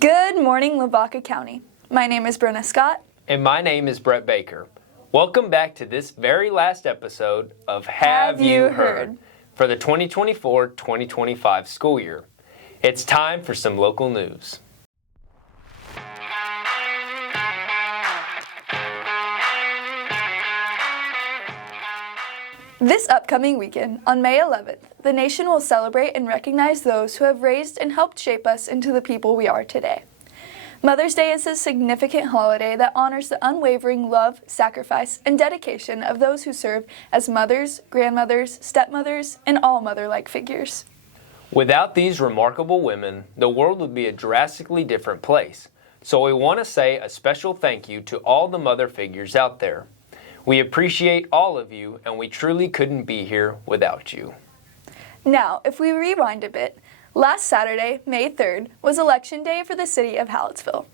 Good morning, Lavaca County. My name is Brenna Scott. And my name is Brett Baker. Welcome back to this very last episode of Have You Heard? For the 2024-2025 school year. It's time for some local news. This upcoming weekend, on May 11th, the nation will celebrate and recognize those who have raised and helped shape us into the people we are today. Mother's Day is a significant holiday that honors the unwavering love, sacrifice, and dedication of those who serve as mothers, grandmothers, stepmothers, and all mother-like figures. Without these remarkable women, the world would be a drastically different place. So we want to say a special thank you to all the mother figures out there. We appreciate all of you, and we truly couldn't be here without you. Now, if we rewind a bit, last Saturday, May 3rd, was Election Day for the city of Hallettsville.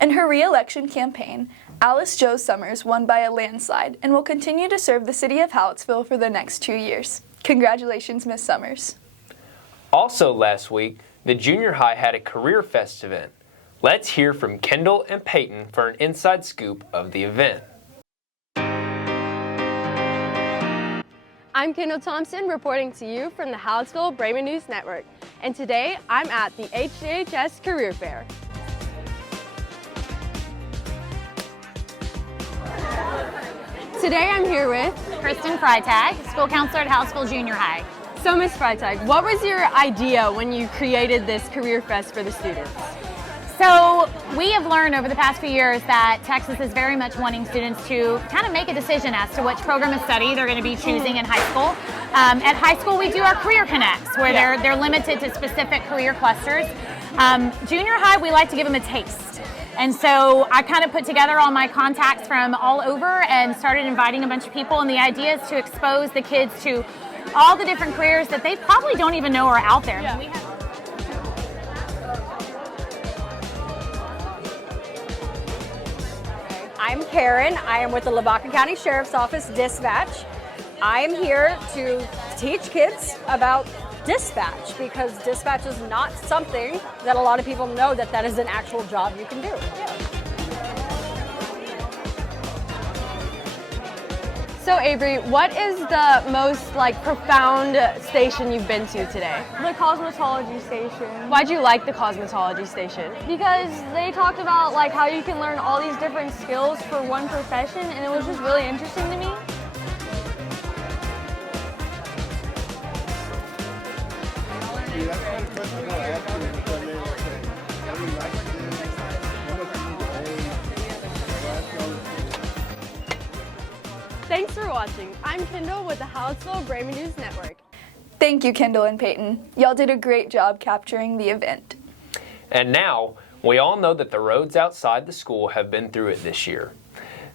In her re-election campaign, Alice Jo Summers won by a landslide and will continue to serve the city of Hallettsville for the next 2 years. Congratulations, Ms. Summers. Also last week, the junior high had a Career Fest event. Let's hear from Kendall and Peyton for an inside scoop of the event. I'm Kendall Thompson reporting to you from the Hallettsville Braman News Network, and today I'm at the HJHS Career Fair. Today I'm here with Kristen Freitag, school counselor at Hallettsville Junior High. So Ms. Freitag, what was your idea when you created this Career Fest for the students? So we have learned over the past few years that Texas is very much wanting students to kind of make a decision as to which program of study they're going to be choosing in high school. At high school, we do our Career Connects, where they're limited to specific career clusters. Junior high, we like to give them a taste. And so I kind of put together all my contacts from all over and started inviting a bunch of people, and the idea is to expose the kids to all the different careers that they probably don't even know are out there. Yeah. I'm Karen. I am with the Lavaca County Sheriff's Office Dispatch. I am here to teach kids about dispatch because dispatch is not something that a lot of people know that is an actual job you can do. So Avery, what is the most profound station you've been to today? The cosmetology station. Why'd you like the cosmetology station? Because they talked about how you can learn all these different skills for one profession, and it was just really interesting to me. Thanks for watching. I'm Kendall with the Hallettsville Braman News Network. Thank you, Kendall and Peyton. Y'all did a great job capturing the event. And now, we all know that the roads outside the school have been through it this year.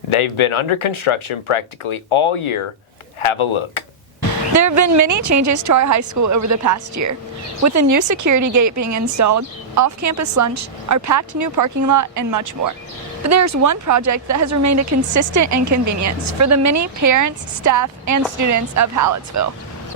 They've been under construction practically all year. Have a look. There have been many changes to our high school over the past year, with a new security gate being installed, off-campus lunch, our packed new parking lot, and much more. But there's one project that has remained a consistent inconvenience for the many parents, staff, and students of Hallettsville.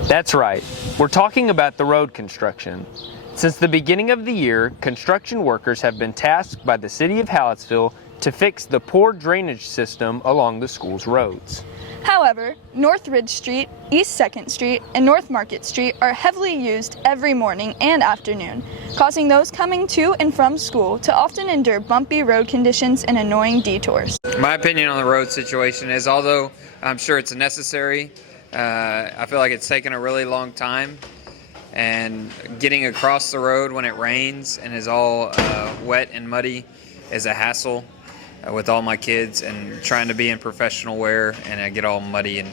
That's right. We're talking about the road construction. Since the beginning of the year, construction workers have been tasked by the city of Hallettsville to fix the poor drainage system along the school's roads. However, North Ridge Street, East 2nd Street, and North Market Street are heavily used every morning and afternoon, causing those coming to and from school to often endure bumpy road conditions and annoying detours. My opinion on the road situation is, although I'm sure it's necessary, I feel like it's taken a really long time, and getting across the road when it rains and is all wet and muddy is a hassle. With all my kids and trying to be in professional wear, and I get all muddy and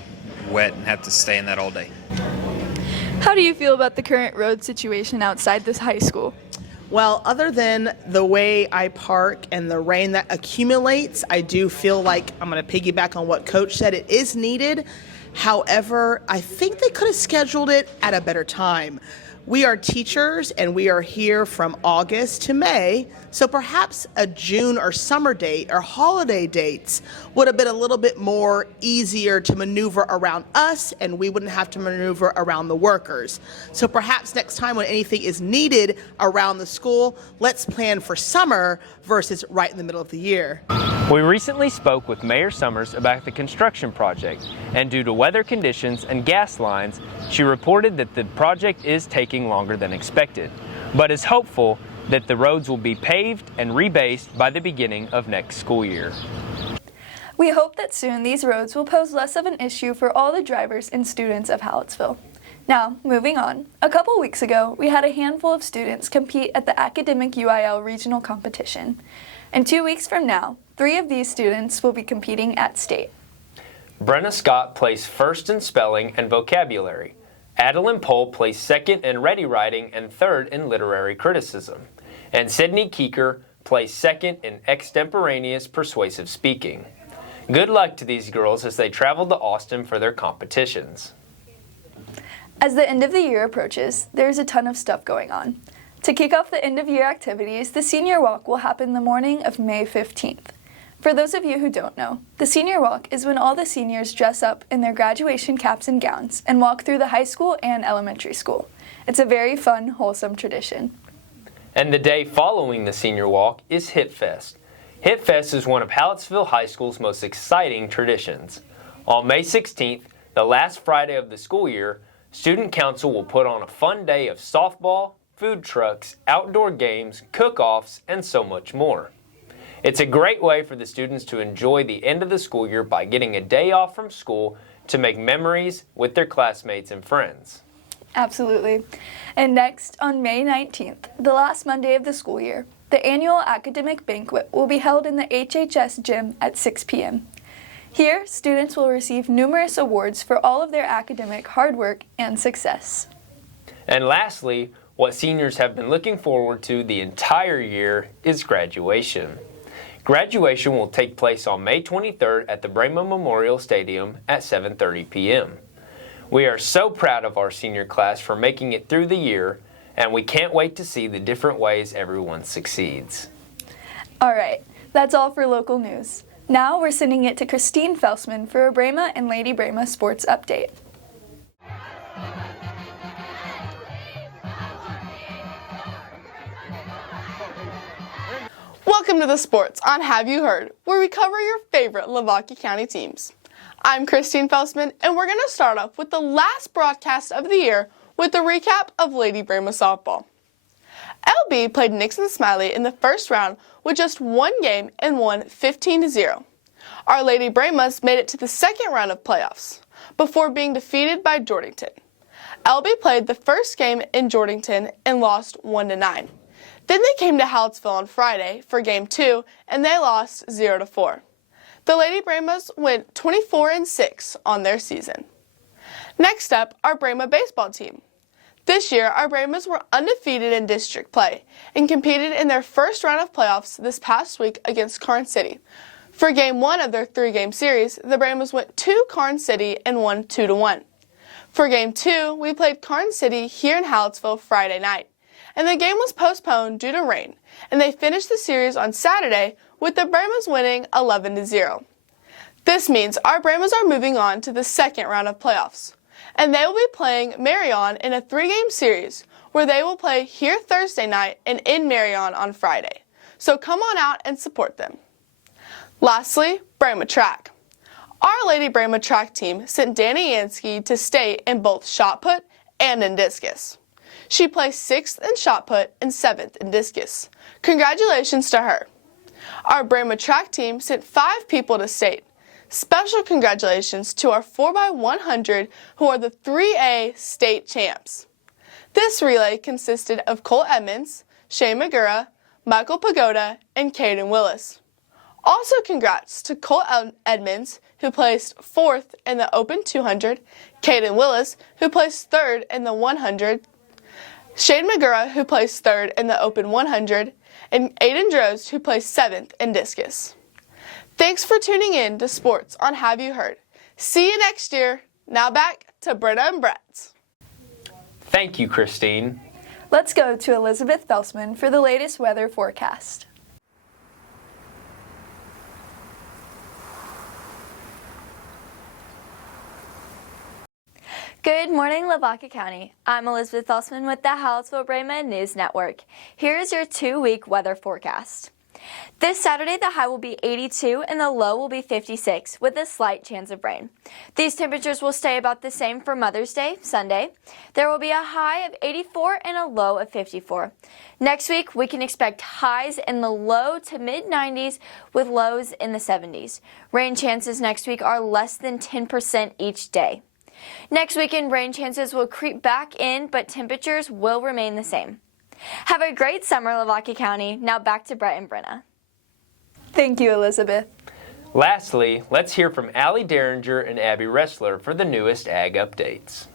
wet and have to stay in that all day. How do you feel about the current road situation outside this high school? Well, other than the way I park and the rain that accumulates, I do feel like I'm going to piggyback on what Coach said. It is needed. However, I think they could have scheduled it at a better time. We are teachers and we are here from August to May, so perhaps a June or summer date or holiday dates would have been a little bit more easier to maneuver around us, and we wouldn't have to maneuver around the workers. So perhaps next time when anything is needed around the school, let's plan for summer versus right in the middle of the year. We recently spoke with Mayor Summers about the construction project, and due to weather conditions and gas lines, she reported that the project is taking longer than expected, but is hopeful that the roads will be paved and rebased by the beginning of next school year. We hope that soon these roads will pose less of an issue for all the drivers and students of Hallettsville. Now, moving on. A couple weeks ago, we had a handful of students compete at the Academic UIL Regional Competition. And 2 weeks from now, 3 of these students will be competing at state. Brenna Scott placed first in spelling and vocabulary. Adeline Pohl placed second in ready writing and third in literary criticism. And Sydney Keeker placed second in extemporaneous persuasive speaking. Good luck to these girls as they travel to Austin for their competitions. As the end of the year approaches, there's a ton of stuff going on. To kick off the end-of-year activities, the Senior Walk will happen the morning of May 15th. For those of you who don't know, the Senior Walk is when all the seniors dress up in their graduation caps and gowns and walk through the high school and elementary school. It's a very fun, wholesome tradition. And the day following the Senior Walk is Hit Fest. Hit Fest is one of Hallettsville High School's most exciting traditions. On May 16th, the last Friday of the school year, Student Council will put on a fun day of softball, food trucks, outdoor games, cook-offs, and so much more. It's a great way for the students to enjoy the end of the school year by getting a day off from school to make memories with their classmates and friends. Absolutely. And next, on May 19th, the last Monday of the school year, the annual academic banquet will be held in the HHS gym at 6 p.m. Here, students will receive numerous awards for all of their academic hard work and success. And lastly, what seniors have been looking forward to the entire year is graduation. Graduation will take place on May 23rd at the Brayma Memorial Stadium at 7:30 p.m. We are so proud of our senior class for making it through the year, and we can't wait to see the different ways everyone succeeds. All right, that's all for local news. Now we're sending it to Christine Felsman for a Brayma and Lady Brayma sports update. Welcome to the Sports on Have You Heard, where we cover your favorite Lavaca County teams. I'm Christine Felsman, and we're going to start off with the last broadcast of the year with a recap of Lady Brayma softball. LB played Nixon Smiley in the first round with just one game and won 15-0. Our Lady Braymas made it to the second round of playoffs before being defeated by Jordington. LB played the first game in Jordington and lost 1-9. Then they came to Hallettsville on Friday for Game 2, and they lost 0-4. The Lady Braymas went 24-6 on their season. Next up, our Brayma baseball team. This year, our Braymas were undefeated in district play and competed in their first round of playoffs this past week against Karn City. For Game 1 of their 3-game series, the Braymas went to Karn City and won 2-1. For Game 2, we played Karn City here in Hallettsville Friday night, and the game was postponed due to rain, and they finished the series on Saturday with the Braymas winning 11-0. This means our Braymas are moving on to the second round of playoffs, and they will be playing Marion in a 3-game series where they will play here Thursday night and in Marion on Friday. So come on out and support them. Lastly, Brayma track. Our Lady Brayma track team sent Danny Yansky to state in both shot put and in discus. She placed 6th in shot put and 7th in discus. Congratulations to her. Our Brayma track team sent 5 people to state. Special congratulations to our 4x100 who are the 3A state champs. This relay consisted of Cole Edmonds, Shane Magura, Michael Pagoda, and Caden Willis. Also congrats to Cole Edmonds, who placed 4th in the Open 200, Caden Willis, who placed 3rd in the 100, Shane Magura, who placed 3rd in the Open 100, and Aiden Droz, who placed 7th in discus. Thanks for tuning in to Sports on Have You Heard. See you next year. Now back to Britta and Brett. Thank you, Christine. Let's go to Elizabeth Felsman for the latest weather forecast. Good morning, Lavaca County. I'm Elizabeth Felsman with the Hallettsville-Brema News Network. Here's your 2-week weather forecast. This Saturday, the high will be 82 and the low will be 56 with a slight chance of rain. These temperatures will stay about the same for Mother's Day, Sunday. There will be a high of 84 and a low of 54. Next week, we can expect highs in the low to mid-90s with lows in the 70s. Rain chances next week are less than 10% each day. Next weekend, rain chances will creep back in, but temperatures will remain the same. Have a great summer, Lavaca County. Now back to Brett and Brenna. Thank you, Elizabeth. Lastly, let's hear from Allie Derringer and Abby Ressler for the newest ag updates.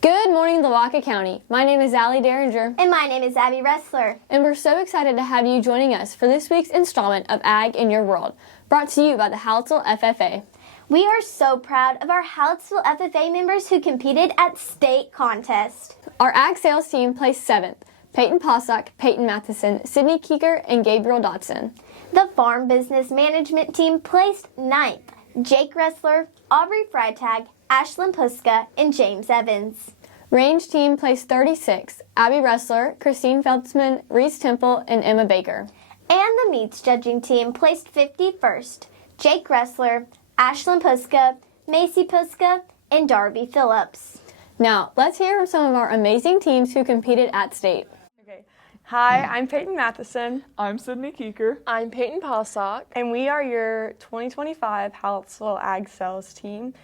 Good morning, Lavaca County. My name is Allie Derringer. And my name is Abby Ressler. And we're so excited to have you joining us for this week's installment of Ag in Your World, brought to you by the Hallettsville FFA. We are so proud of our Hallettsville FFA members who competed at state contest. Our Ag sales team placed 7th. Peyton Possock, Peyton Matheson, Sydney Keeker, and Gabriel Dodson. The Farm Business Management team placed 9th. Jake Ressler, Aubrey Freitag, Ashlyn Puska, and James Evans. Range team placed 36th. Abby Ressler, Christine Feltzman, Reese Temple, and Emma Baker. And the meats judging team placed 51st. Jake Ressler, Ashlyn Puska, Macy Puska, and Darby Phillips. Now, let's hear from some of our amazing teams who competed at state. Hi, I'm Peyton Matheson. I'm Sydney Keeker. I'm Peyton Possock. And we are your 2025 Hallettsville Ag Sales team.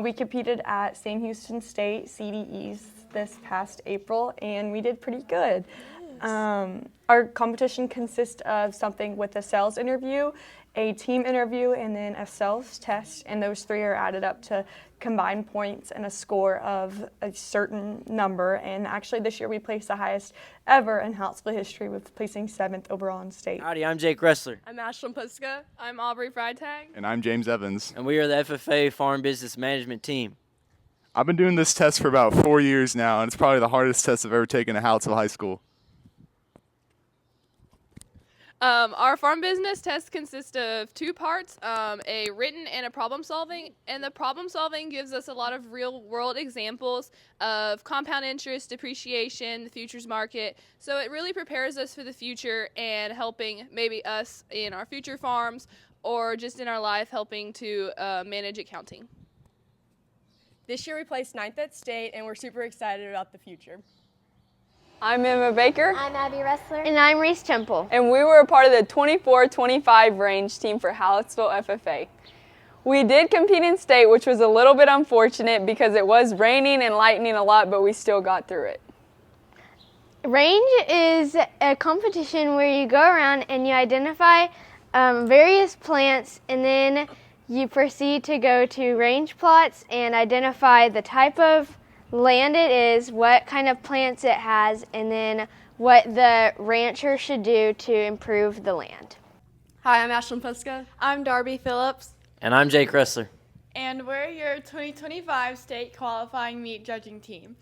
We competed at Sam Houston State CDEs this past April, and we did pretty good. Our competition consists of something with a sales interview, a team interview, and then a sales test, and those 3 are added up to combined points and a score of a certain number. And actually this year we placed the highest ever in Hallettsville history with placing 7th overall in state. Howdy, I'm Jake Ressler. I'm Ashlyn Puska. I'm Aubrey Freitag. And I'm James Evans. And we are the FFA Farm Business Management team. I've been doing this test for about 4 years now, and it's probably the hardest test I've ever taken at Hallettsville High School. Our farm business test consists of 2 parts, a written and a problem solving. And the problem solving gives us a lot of real world examples of compound interest, depreciation, the futures market. So it really prepares us for the future and helping maybe us in our future farms or just in our life helping to manage accounting. This year we placed 9th at state, and we're super excited about the future. I'm Emma Baker. I'm Abby Ressler. And I'm Reese Temple. And we were a part of the 24-25 range team for Hallettsville FFA. We did compete in state, which was a little bit unfortunate because it was raining and lightning a lot, but we still got through it. Range is a competition where you go around and you identify various plants, and then you proceed to go to range plots and identify the type of land it is, what kind of plants it has, and then what the rancher should do to improve the land. Hi, I'm Ashlyn Puska. I'm Darby Phillips. And I'm Jake Ressler. And we're your 2025 state qualifying meat judging team.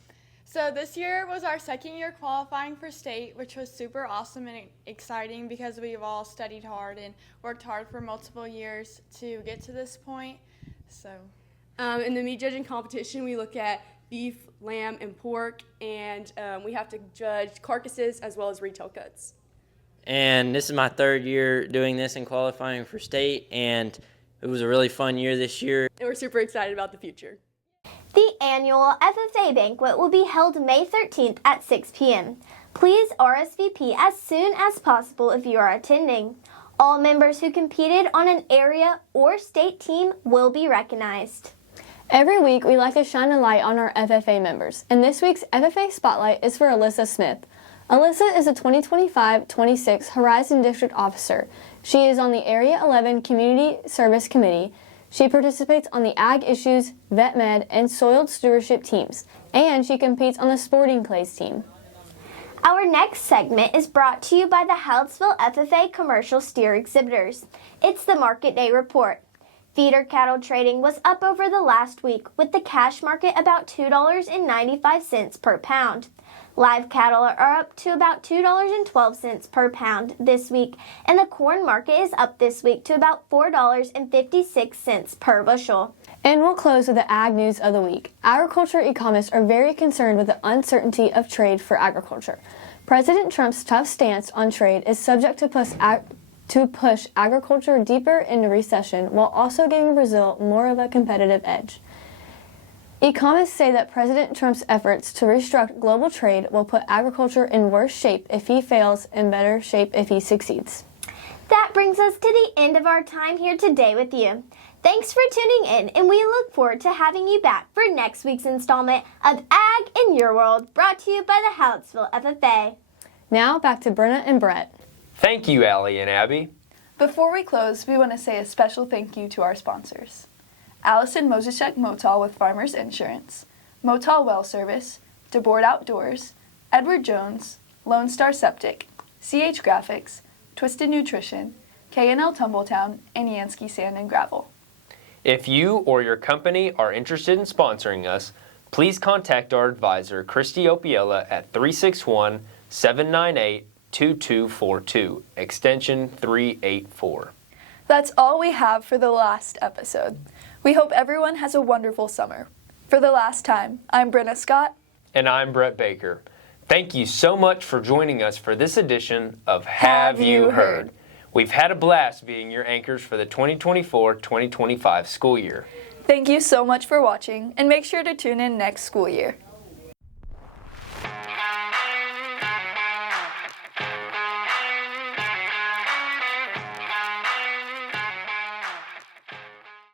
So this year was our 2nd year qualifying for state, which was super awesome and exciting because we've all studied hard and worked hard for multiple years to get to this point. So, in the meat judging competition, we look at beef, lamb, and pork, and we have to judge carcasses as well as retail cuts. And this is my 3rd year doing this and qualifying for state, and it was a really fun year this year. And we're super excited about the future. The annual FFA banquet will be held May 13th at 6 p.m. Please RSVP as soon as possible if you are attending. All members who competed on an area or state team will be recognized. Every week, we like to shine a light on our FFA members, and this week's FFA Spotlight is for Alyssa Smith. Alyssa is a 2025-26 Horizon District Officer. She is on the Area 11 Community Service Committee. She participates on the Ag Issues, Vet Med, and Soiled Stewardship teams, and she competes on the Sporting Clays team. Our next segment is brought to you by the Hallettsville FFA Commercial Steer Exhibitors. It's the Market Day Report. Feeder cattle trading was up over the last week, with the cash market about $2.95 per pound. Live cattle are up to about $2.12 per pound this week, and the corn market is up this week to about $4.56 per bushel. And we'll close with the ag news of the week. Agriculture economists are very concerned with the uncertainty of trade for agriculture. President Trump's tough stance on trade is subject to push agriculture deeper into recession while also giving Brazil more of a competitive edge. Economists say that President Trump's efforts to restructure global trade will put agriculture in worse shape if he fails and better shape if he succeeds. That brings us to the end of our time here today with you. Thanks for tuning in, and we look forward to having you back for next week's installment of Ag in Your World, brought to you by the Hallettsville FFA. Now back to Brenna and Brett. Thank you, Allie and Abby. Before we close, we want to say a special thank you to our sponsors. Allison Mozishek Motal with Farmers Insurance, Motal Well Service, DeBoard Outdoors, Edward Jones, Lone Star Septic, CH Graphics, Twisted Nutrition, K&L Tumbletown, and Yansky Sand and Gravel. If you or your company are interested in sponsoring us, please contact our advisor, Christy Opiella, at 361-798-2242, extension 384. That's all we have for the last episode. We hope everyone has a wonderful summer. For the last time, I'm Brenna Scott. And I'm Brett Baker. Thank you so much for joining us for this edition of Have You Heard? We've had a blast being your anchors for the 2024-2025 school year. Thank you so much for watching, and make sure to tune in next school year.